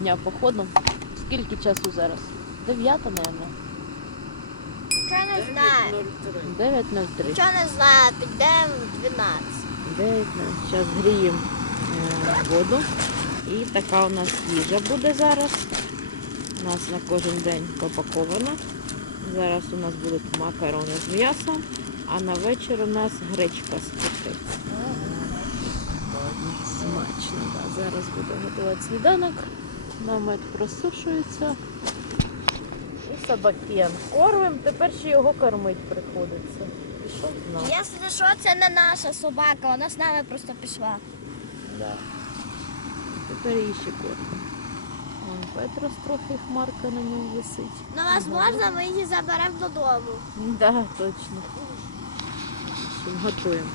дня походом. Скільки часу зараз? Дев'ята, мабуть. Нічого не знаю. 9.03. Нічого не знаю, підемо в 12. 9 Зараз гріємо е, воду. І така у нас їжа буде зараз. У нас на кожен день попакована. Зараз у нас будуть макарони з м'ясом, а на вечір у нас гречка з пити. Смачно, да. Зараз буду готувати сніданок. Намет просушується. І собакен кормим. Тепер ще його кормити приходиться. Пішов на. Якщо що, це не наша собака, вона з нами просто пішла. Да. Тепер її ще кормимо. Вон Петрос трохи хмарка на ньому висить. Ну, вас можна, ми її заберемо додому. Да, точно. Готуємо.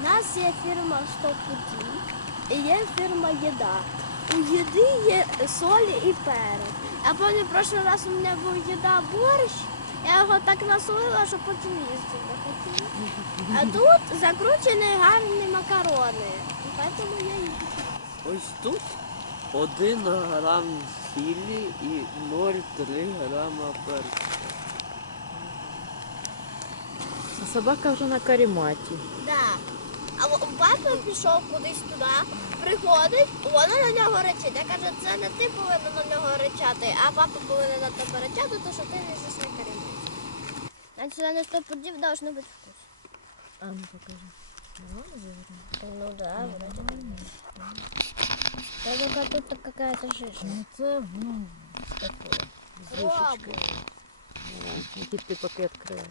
У нас є фірма Стопуті і є фірма Єда. У їди є солі і перець. А потім прошлий раз у мене був їда борщ, я його так насолила, що потім їсти не хотіла. А тут закручені гарні макарони. І тому я їх. Ось тут 1 грам сілі і 0,3 грама перцю. А собака вже на каріматі. Да. А папа пішов кудись туди, приходить, вона на нього речить. Я каже, це не ти повинен на нього речати, а папа повинен на тебе речати, то що ти не зі смикарем. Значить, за не сто подів должно бути вкус. А ну покажи. Ну да, вроде бы. Я только тут какая-то жижа. Ну це, ну, таке. З вишечкою. Який ти поки відкривай.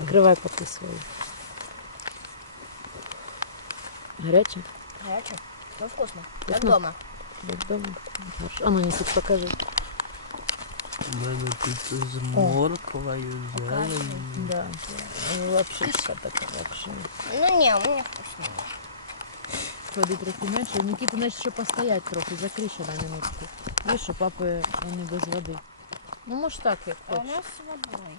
Відкривай поки свою. Гаряче? Горячо. Ну вкусно. Вкусно? Как дома. Як дома? Хорошо. А ну несуть, покажи. У мене тут з морквою, зеленью. Да. Лапшичка така, лапша. Ну не, у меня вкусно. Води трохи менше. Нікіта, значить, ще постоять трохи, закрий ще на минутку. Видиш, що папи вони без води. Ну, може так, як А у хочеш. нас с водой.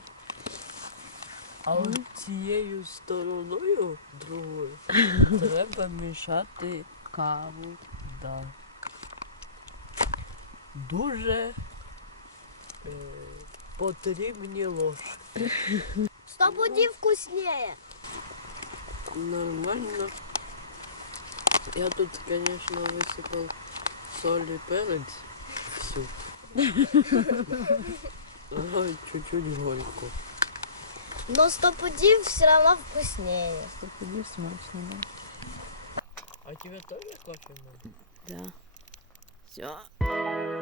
А от цією стороною другою треба мішати каву. Да. Дуже е, потрібні ложки. Сто пудів вкуснее. Нормально. Я тут, конечно, высыпал соль и перец всю. Чуть-чуть горько. Но стопудив все равно вкуснее. Стопудив смачно, да? А тебе тоже кофе надо? Да. Все.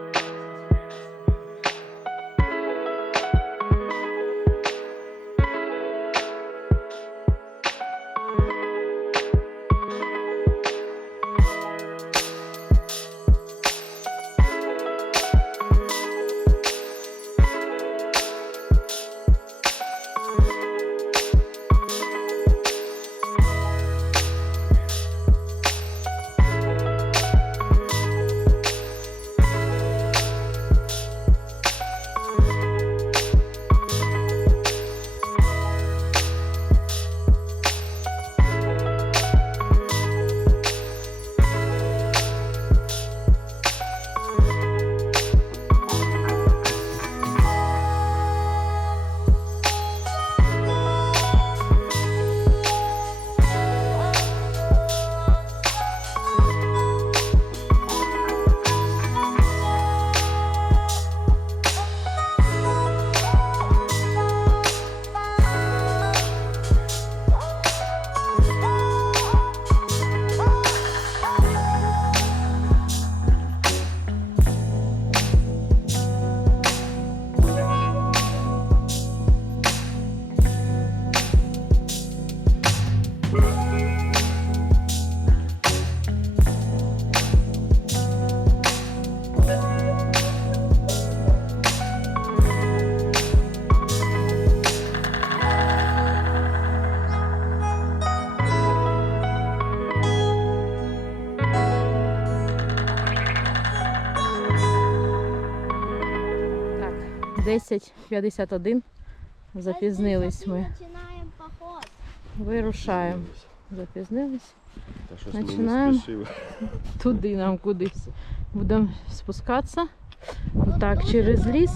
10.51. Запізнились ми. Починаємо. Вирушаємо. запізнились. Починаємо. Туди нам кудись. Будемо спускатися. Отак через ліс.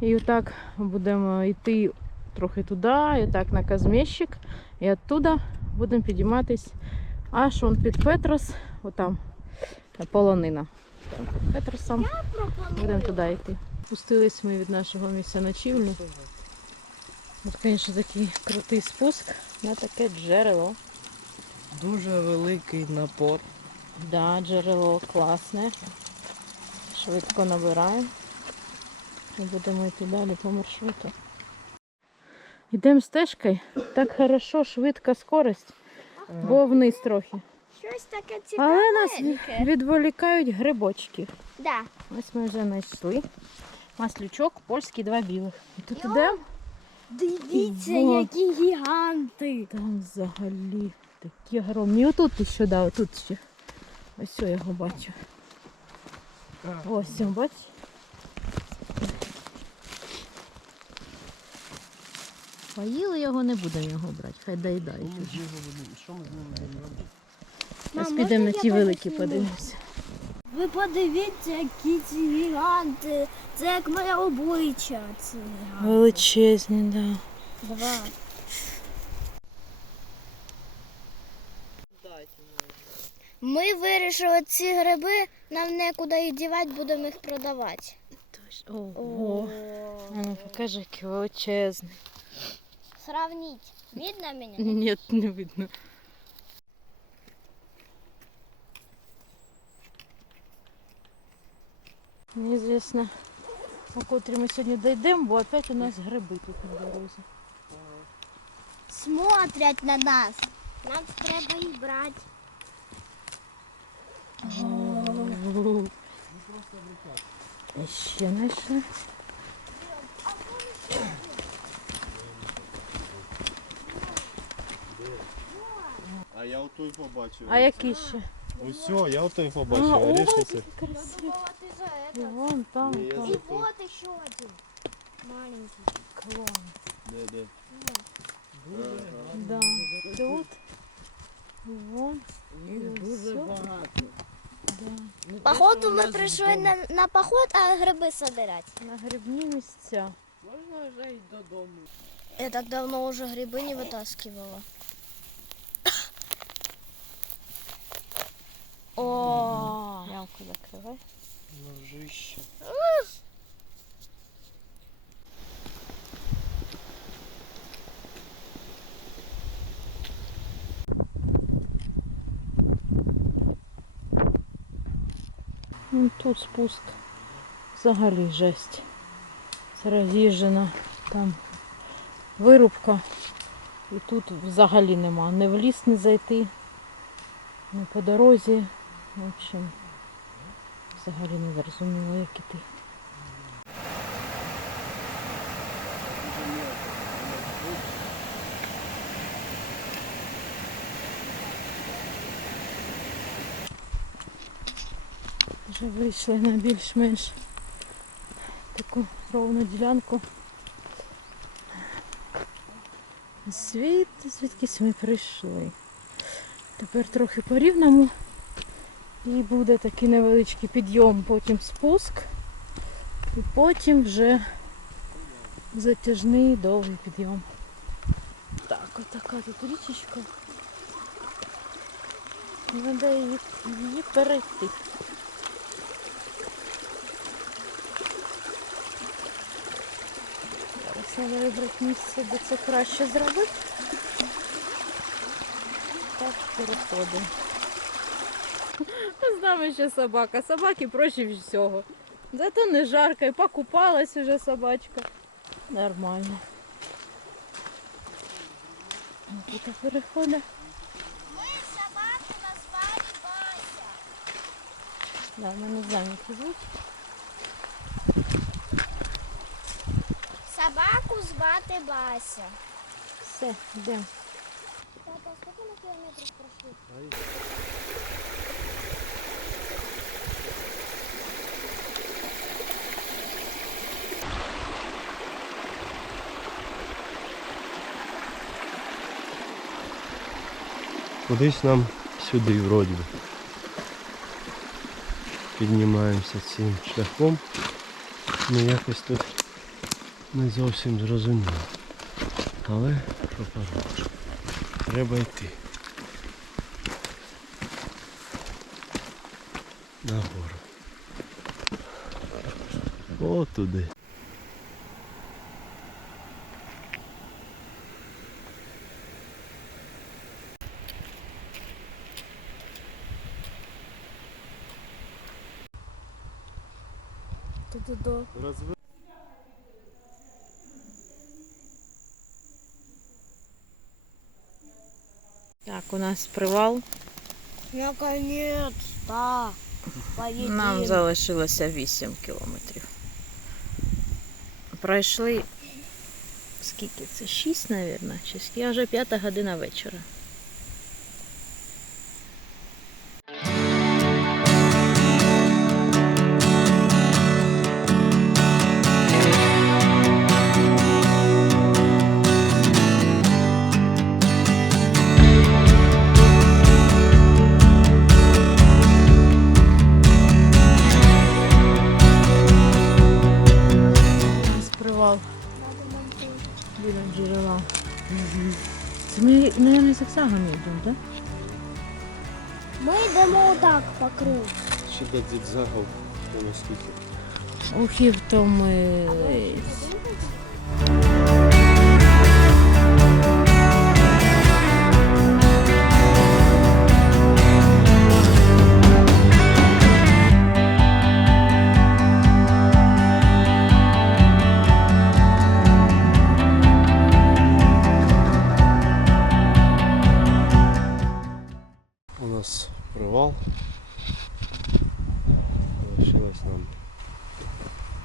І отак будемо йти трохи туди, і так на Казмєщик. І оттуда будемо підійматись аж он під Петрос, отам полонина. Там під Петросом. Будемо туди йти. Спустились ми від нашого місця ночівлі. От, звісно, такий крутий спуск на таке джерело. Дуже великий напор. Да, джерело класне. Швидко набираємо. І будемо йти далі по маршруту. Йдемо стежкою. Так хорошо, швидка скорость, бо вниз трохи. Щось таке цікаве. Але нас відволікають грибочки. Да. Ось ми вже знайшли. Маслючок, польський, два білих. І тут йдемо. Дивіться, Во. які гіганти. Там взагалі такі огромні. І отут ще, да, отут ще. Ось я його бачу. Ось, він, бач. Поїли його, не будемо його брати, хай доїдають. робити? Зараз підемо на ті великі позніму? подивимося. Ви подивіться, які ці гіганти. Це як моє обличчя. Ці гіганти. Величезні, да. Два. Ми вирішили ці гриби, нам некуди їх дівати, будемо їх продавати. Ого. Ну покажи, який величезний. Сравніть. Видно мене? Ні, не видно. Неізвісно, на котрі ми сьогодні дійдемо, бо опять у нас гриби тут на дорозі. Смотрять на нас. Нам треба їх брати. Ще знайшли. А я отой побачив. А які ще? Ось, я отой А, побачив. І І вон там, за- вот ще один. Маленький. клас. Де, де? Да. Тут. І вон. Їх дуже багато. Да. Походу ми прийшли на, на поход, а гриби собирати. На грибні місця. Можна вже й додому. Я так давно уже гриби не вытаскивала. О, Ямку закривай. Ножище. Ну, тут спуск. Взагалі жесть. Це роз'їжджена там вирубка. І тут взагалі нема. Не в ліс не зайти, не по дорозі. В общем, взагалі не зрозуміло, як іти. Вже вийшли на більш-менш таку ровну ділянку. Звід, звідкись ми прийшли. Тепер трохи по. І буде такий невеличкий підйом, потім спуск. І потім вже затяжний довгий підйом. Так, отака тут річечка. Треба її, її перейти. Треба вибрати місце, де це краще зробити. Так, переходимо. Нами ще собака. Собаки проще всього. Зато не жарко, і покупалась уже собачка. Нормально. Тут переходить. Ми собаку назвали Бася. Да, ми не знаємо, як звуть. Собаку звати Бася. Все, йдемо. Папа, скільки ми кілометрів пройшли? Кудись нам сюди вроді. Піднімаємося цим шляхом. Ну якось тут не зовсім зрозуміло. Але що поробиш? Треба йти. Нагору. О, туди. Ту-ду-ду. Так, у нас привал. Наконец-то. Поедим. Нам залишилося 8 кілометрів. Пройшли скільки це? 6, мабуть, чи скільки? вже п'ята година вечора. Ми, мабуть, зигзагами йдемо, так? Ми йдемо отак по кругу. Ще до зігзагів, воно скільки. Ох, і втомились. Нас привал. Лишилось нам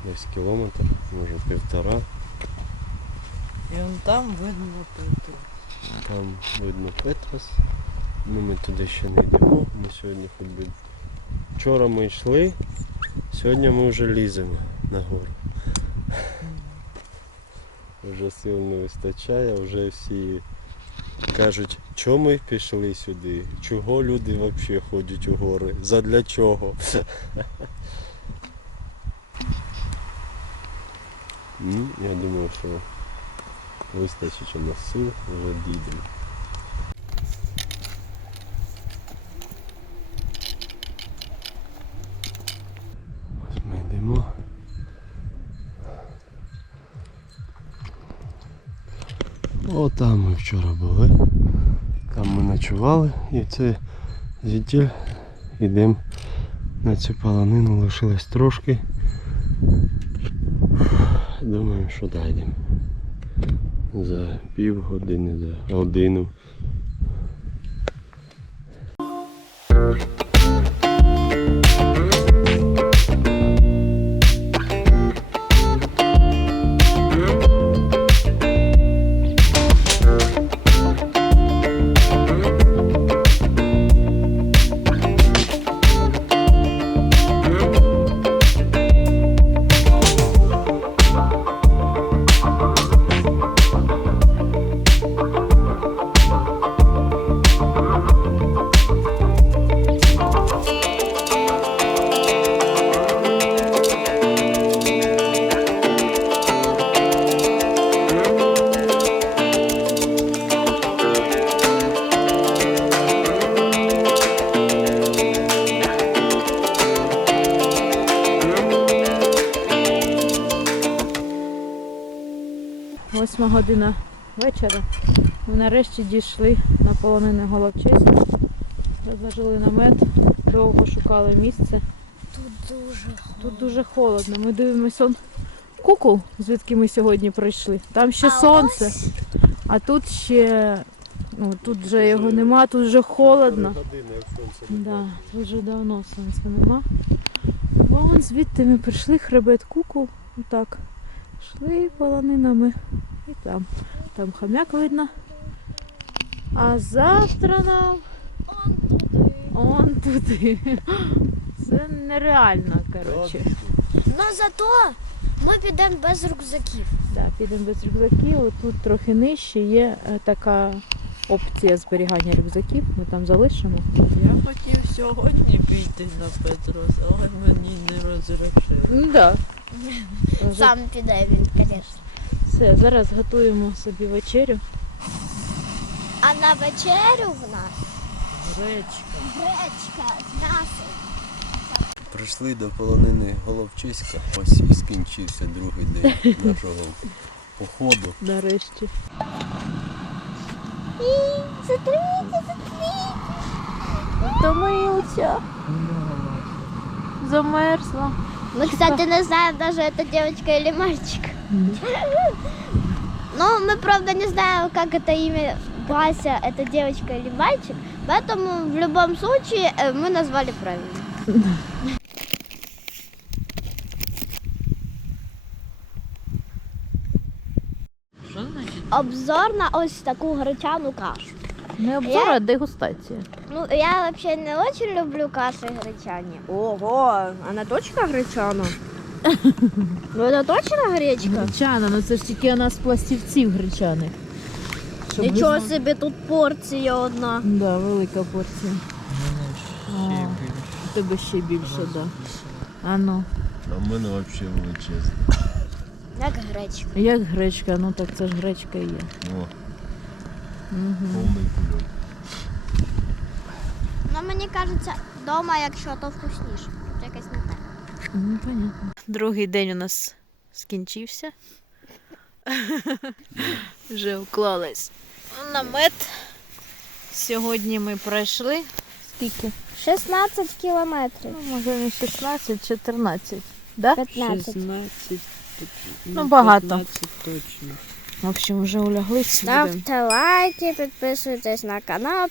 десь кілометр, може півтора. І он там видно Петру. Там видно Петрос. Ну ми туди ще не йдемо. Ми сьогодні хоч би. Вчора ми йшли, сьогодні ми вже ліземо нагору. Вже сил не вистачає, вже всі кажуть, чому ми пішли сюди? Чого люди взагалі ходять у гори? Задля чого? Ну, я думаю, що вистачить у нас сил, вже дійдемо. Ось ми йдемо. О, там ми вчора були. Там ми ночували і це звідтіль йдемо на цю паланину, лишилось трошки. Думаю, що дійдемо. За пів години, за годину. Година вечора. Ми нарешті дійшли на полонини Головчиці. Розложили намет, довго шукали місце. Тут дуже Тут дуже холодно. Ми дивимося он кукол, звідки ми сьогодні прийшли. Там ще А сонце, ось а тут ще ну, тут вже його нема, тут вже холодно. Да, тут вже давно сонця нема. Вон звідти ми прийшли, хребет кукол. Отак. Йшли полонинами. Там. Там хомяк видно. А завтра нам он туди. он туди. Це нереально, коротше. Ну зато ми підемо без рюкзаків. Да, підемо без рюкзаків. Тут трохи нижче є е, така опція зберігання рюкзаків. Ми там залишимо. Я хотів сьогодні піти на Петрос, але мені не розрішили. Ну так. Сам піде він, звісно. Все, зараз готуємо собі вечерю. А на вечерю в нас Гречка. гречка з м'ясом. Прийшли до полонини Головчиська. Ось і скінчився другий день нашого походу. Нарешті. Затрите, затрите. Втомився. Замерзла. Мы, кстати, не знаем даже, это девочка или мальчик. Но мы, правда, не знаем, как это имя Вася, это девочка или мальчик. Поэтому в любом случае э, мы назвали правильно. Що значить? Обзор на ось таку гречану кашу. Не обзор, а дегустація. Ну, я вообще не очень люблю каши гречане. Ого, она точно гречана? Ну, это точно гречка? Гречана, ну це ж тільки вона з пластівців гречаних. Щоб ви Нічого знали. собі, тут порція одна. Да, велика порція. У мене ще А. більше. У тебе ще більше, так. Да. А ну, А в мене взагалі величезне. Як гречка. як гречка, ну так це ж гречка і є. О, Угу. повний кульок. Ну, мені кажеться, вдома, якщо то вкусніше. Тут якось не так. Ну, понятно. Другий день у нас скінчився. Вже вклались намет. Сьогодні ми пройшли. Скільки? 16 кілометрів. Ну, може не 16, 14. Да? 15. 16. Ну, багато. 15 точно. В общем, вже уляглись. будемо. Ставте лайки, підписуйтесь на канал.